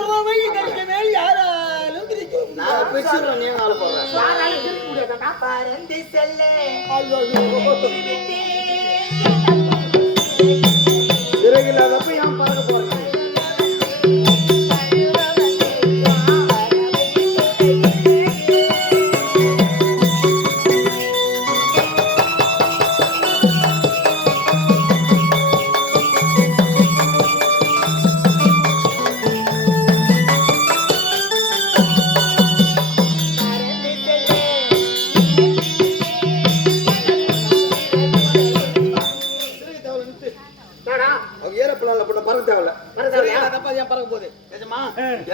உறவை இதற்கு மேல் யாராலும் பிரிக்க நான் பிரிச்சுறேன், நீ நாலு போறேன். யாராலும் பிரிக்க முடியாதா? பறந்து செல்ல சிறகில்லாதப்ப ஏன் பறக்க போறேன்?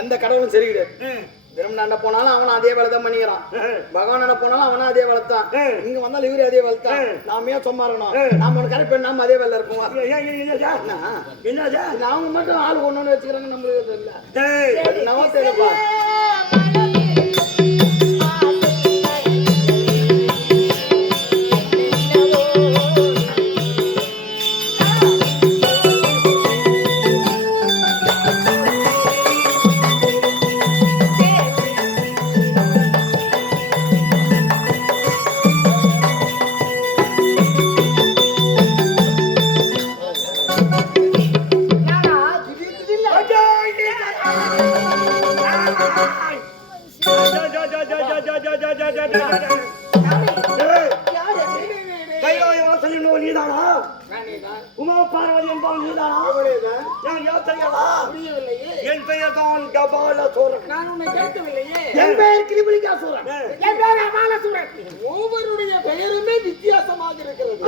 எந்த கடவுளும் சரி கிடையாது. பிரம்மனாண்ட போனாலும் அவன் அதே வேலை தான் பண்ணிக்கிறான், பகவான போனாலும் அவனும் அதே வேலை தான், இங்க வந்தாலும் இவரு அதே வேலை தான். நாம ஏன் சும்மா இருக்கணும்? நாம ஒன்று கரெக்ட் பண்ணி நாம அதே வேலை இருப்போம். அவங்க மட்டும் ஆள் ஒண்ணு வச்சுக்கிறாங்க, நம்மளுக்கு இல்ல நம்ம தெரியப்பா. உமா பார்வதி என்பவன் நீதானா? என் பெயர் தான் கபாலசூரன். நான் உன்னை கேட்கவில்லையே. என் பெயர் கிரிபலிகாசூரன். என் பெயர் அமாலசூரன். மூவருடைய பெயருமே வித்தியாசமாக இருக்கிறது.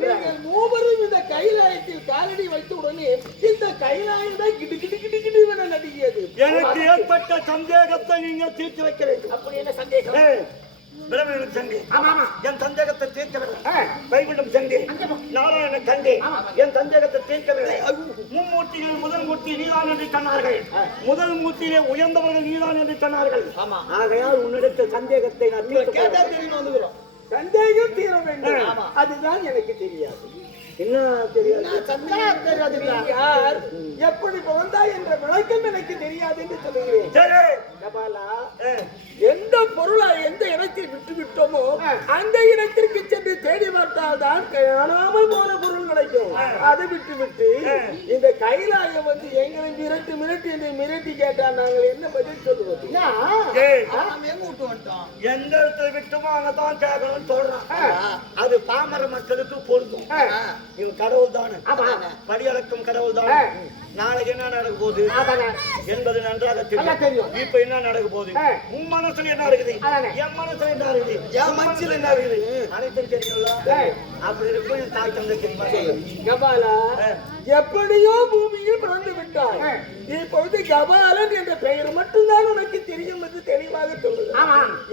நீங்கள் மூவரும் இந்த கைலாயத்தில் காலடி வைத்த உடனே இந்த கைலாயம் தான் கிடு கிடு கிடு கிடு என நடுங்கியது. எனக்கு ஏற்பட்ட சந்தேகத்தை நீங்க தீர்த்து வைக்க வேண்டும். அப்படி என்ன சந்தேகம்? பிரம்மனுக்கு சண்டே. என் சந்தேகத்தை தீர்க்கவில்லை. வைகுண்டம் சண்டே. நாராயண சண்டே. என் சந்தேகத்தை தீர்க்கவில்லை. மும்மூர்த்திகள் முதல் மூர்த்தி நீதான் என்று சொன்னார்கள். முதல் மூர்த்தியிலே உயர்ந்தவர்கள் நீதான் என்று சொன்னார்கள். ஆகையால் உன்னிடத்தில் சந்தேகத்தை நான் தீர்க்க சந்தேகம் தீர வேண்டும். அதுதான் எனக்கு தெரியாது. என்ன தெரியாது? யார் எப்படி பிறந்தாய் என்ற விளக்கம் எனக்கு தெரியாது என்று சொல்லுகிறேன். எந்த பொருளை எந்த இடத்தில் விட்டு விட்டோமோ அந்த இடத்திற்கு சென்று தேடி பார்த்தால் தான் காணாமல் போன பொருள் கிடைக்கும். அதை விட்டு விட்டு இந்த கைலாயம் வந்து எங்களை மிரட்டு மிரட்டு என்று மிரட்டி கேட்டால் நாங்கள் என்ன பதில் சொல்லுவோம்? எந்த இடத்துல விட்டுமோ அங்கதான் கேட்கணும்னு சொல்றான். அது பாமர மக்களுக்கு பொருந்தும். இவன் கடவுள் தானே, படியளக்கும் கடவுள் தானே. நாளைக்கு என்ன நடக்க போகுது என்பது நன்றாக தெரியும். இப்ப என்ன நடக்க போகுது? உன் மனசுல என்ன இருக்குது, என் மனசுல என்ன இருக்குது, என் மனசுல என்ன இருக்குது அனைத்தும் தெரியும்ல. அப்படி இருக்கும் என் தாய் தந்தை கபாலா, எப்படியோ பூமியில் பிறந்து விட்டாய். இப்பொழுது கபாலன் என்ற பெயர் மட்டும்தான் உனக்கு தெரியும் என்று தெளிவாக சொல்லுது.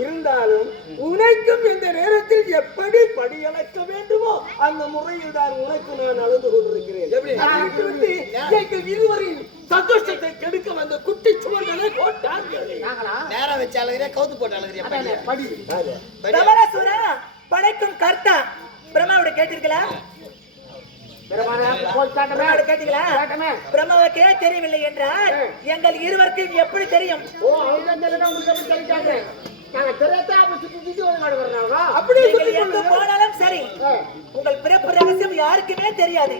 இருந்தாலும் உனக்கும் இந்த நேரத்தில் எப்படி படியளக்க வேண்டுமோ அந்த முறையில் தான் உனக்கு நான் அளந்து கொண்டிருக்கிறேன். இருவரின் சந்தோஷத்தை கெடுக்க வந்த குட்டி சுவர்களை போட்டார்கள். நேரம் வச்சு அழகிற கவுத்து போட்டு அழகிற படைக்கும் கர்த்தா பிரம்மாவோட கேட்டீர்களா? பிரம்மாவுக்கே தெரியவில்லை என்றால் எங்கள் இருவருக்கும் எப்படி தெரியும்? போனாலும் சரி, உங்கள் பிறப்பு ரகசியம் யாருக்குமே தெரியாது.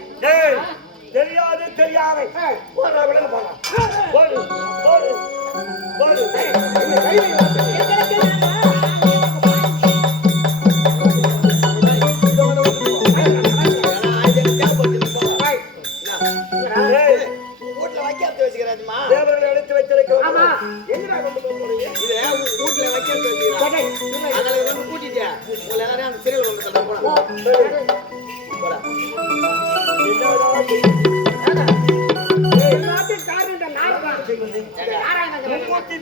தெரியாது தெரியாது எடுத்து வச்சிருக்க வீட்டுல வைக்க கூட்டிட்டு எல்லாரும் அந்த சிறையில் கொண்டு சொல்றேன். போடா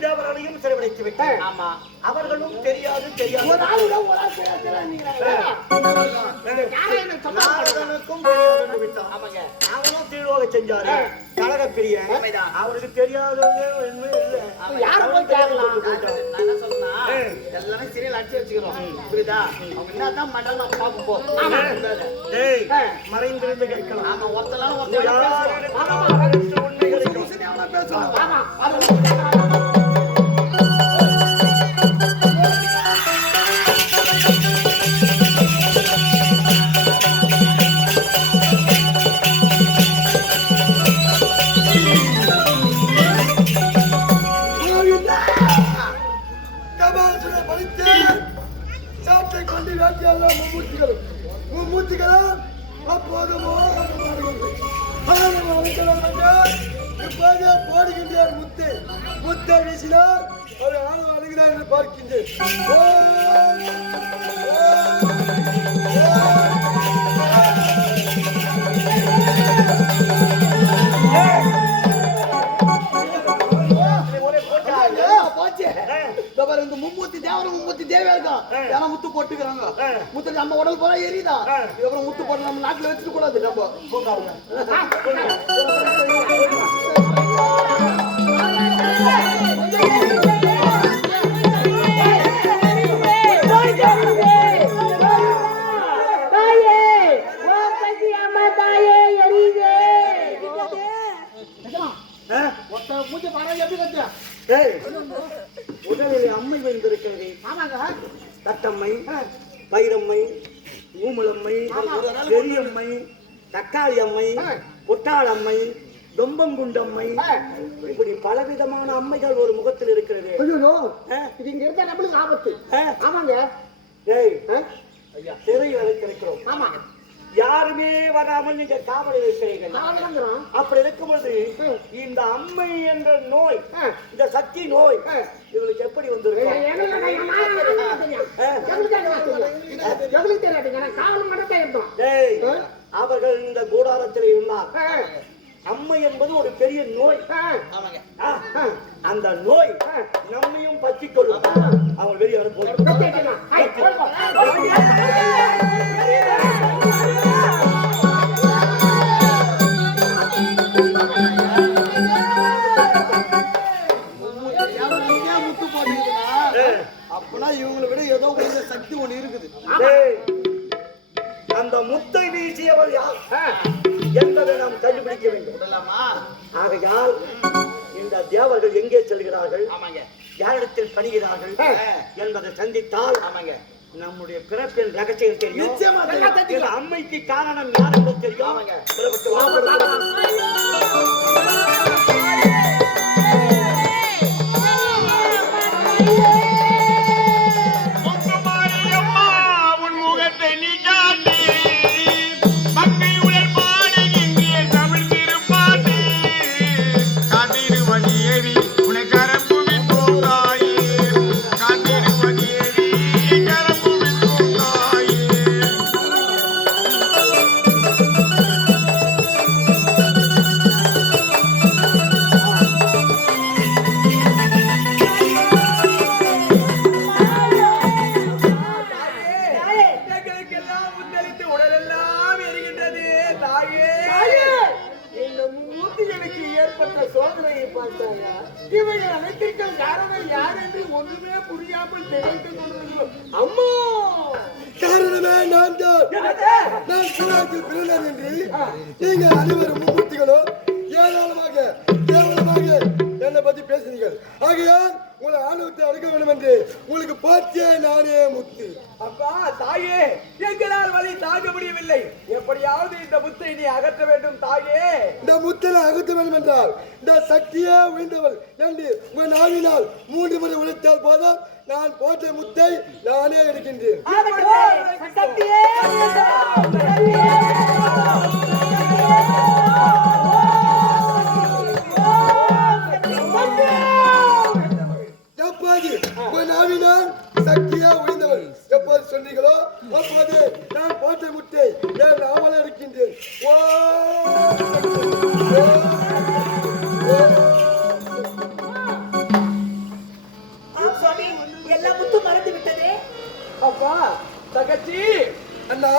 தேவர்களையும் சிறைபிடித்து விட்டார். அவர்களும் தெரியாது தெரியாது அவனும் தீழ்வாக செஞ்சாரு. கழக பிரிய அவருக்கு தெரியாதது எல்லாமே சிறையில் அடிச்சு வச்சுக்கிறோம். புரியுதா? அவங்க என்னதான் மண்டலம் நம்ம பார்க்க போறோம். மறைந்திருந்து கேட்கலாம். ஒருத்தலாம் என்ன சொல்லுங்க ஆமா சாட்டை கொண்டு வேட்டியெல்லாம் மும்மூர்த்திகளும் அப்போதுமோ இப்போதே போடுகின்றார் முத்தை வீசினார் ஒரு ஆணவம் அணுகிறார் என்று பார்க்கின்றேன் இந்த மும்மூர்த்தி தேவரும் மும்மூர்த்தி தேவையா இருக்கா ஏன்னா முத்து போட்டுக்கிறாங்க முத்து நம்ம உடல் போல எரியுதா இதுக்கப்புறம் முத்து போட்டு நம்ம நாட்டுல வச்சுக்க கூடாது உடலில் அம்மை வந்திருக்கிறது தட்டம்மை பைரம்மை ஊமலம்மை பெரியம்மை தக்காளி அம்மை பொட்டாளம்மை தொம்பங்குண்டம்மை இப்படி பலவிதமான அம்மைகள் ஒரு முகத்தில் இருக்கிறது இது இங்க இருந்தா நம்மளுக்கு ஆபத்து ஆமாங்க சிறையில் அழைத்திருக்கிறோம் ஆமா யாருமே வராமல் நீங்க காவலில் இருக்கிறீர்கள் அப்படி இருக்கும்போது இந்த அம்மை என்ற நோய் இந்த சக்தி நோய் இவளுக்கு எப்படி வந்திருக்கும் அவர்கள் இந்த கூடாரத்தில் இருந்தார் அம்மை என்பது ஒரு பெரிய நோய் அந்த நோய் நம்மையும் பற்றிக் கொள்ளும் அவங்க வெளியே அப்பனா இவங்களை விட ஏதோ கொஞ்சம் சக்தி ஒண்ணு இருக்குது அந்த முத்தை வீசியவர் யார் என்பதை நாம் கண்டுபிடிக்க வேண்டும் ஆகையால் இந்த தேவர்கள் எங்கே செல்கிறார்கள் யாரிடத்தில் பணிகிறார்கள் என்பதை சந்தித்தால் நம்முடைய பிறப்பின் ரகசியம் தெரியும் அம்மைக்கு காரணம் யார் என்பது தெரியும் நீங்கள் அனைவரும் மும்மூர்த்திகளும் ஏராளமாக கேவலமாக என்னை பற்றி பேசுறீர்கள். ஆகையால் உங்களை ஆணவத்தை அடக்க வேண்டும் என்று உங்களுக்கு பார்த்தே நானே முத்து. அப்பா தாயே, எங்களால் வழி தாங்க முடியவில்லை. எப்படியாவது இந்த முத்தை நீ அகற்ற வேண்டும் தாயே. இந்த முத்தை அகற்ற வேண்டும் என்றால் இந்த சக்தியே உயர்ந்தவள் என்று உங்கள் நாவினால் 3 முறை உழைத்தால் போதும். நான் போட்ட முத்தை நானே எடுக்கின்றேன். எப்போது உங்கள் நாவினால் சக்தியே உயர்ந்தவள் எப்போது சொன்னீங்களோ அப்போது நான் போட்ட முத்தை நான் நாமளே எடுக்கின்றேன். எல்லா முத்தும் மறந்து விட்டதே. அப்பா தகச்சி அண்ணா,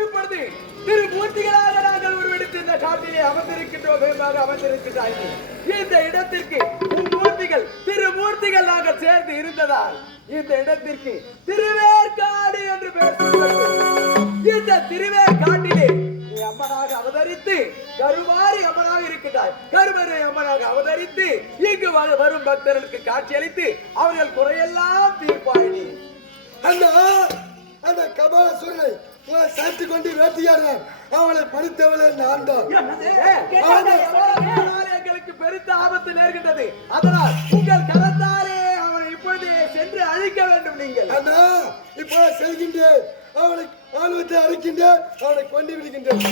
இப்பொழுது திருமூர்த்திகளாக நாங்கள் உருவெடுத்து இந்த காட்டிலே அமர்ந்திருக்கின்றார்கள். இந்த இடத்திற்கு மூர்த்திகள் திருமூர்த்திகள் நாங்கள் சேர்ந்து இருந்ததால் இந்த இடத்திற்கு திருவேற்காடு என்று பெயர். இந்த திருவேற்காட்டிலே நீ அம்மனாக அவதரித்து கருமாறி அம்மனாக இருக்கிறாய். கருமறை அம்மனாக அவதரித்து இங்கு வரும் பக்தர்களுக்கு காட்சி அளித்து அவர்கள் குறையெல்லாம் தீர்ப்பாய் நீ. அந்த கபாலசூரனை சாத்தி கொண்டு வேட்டையாடுறான். அவனை படித்தவளே நான் தான். எங்களுக்கு பெருத்த ஆபத்து நேர்கின்றது. அதனால் உங்கள் கரத்தாலே அவனை இப்பொழுது சென்று அழிக்க வேண்டும். நீங்கள் அண்ணா இப்போ செல்கின்றேன். அவனை ஆளுவத்தை அழைக்கின்றேன். அவனை கொண்டு விடுகின்றேன்.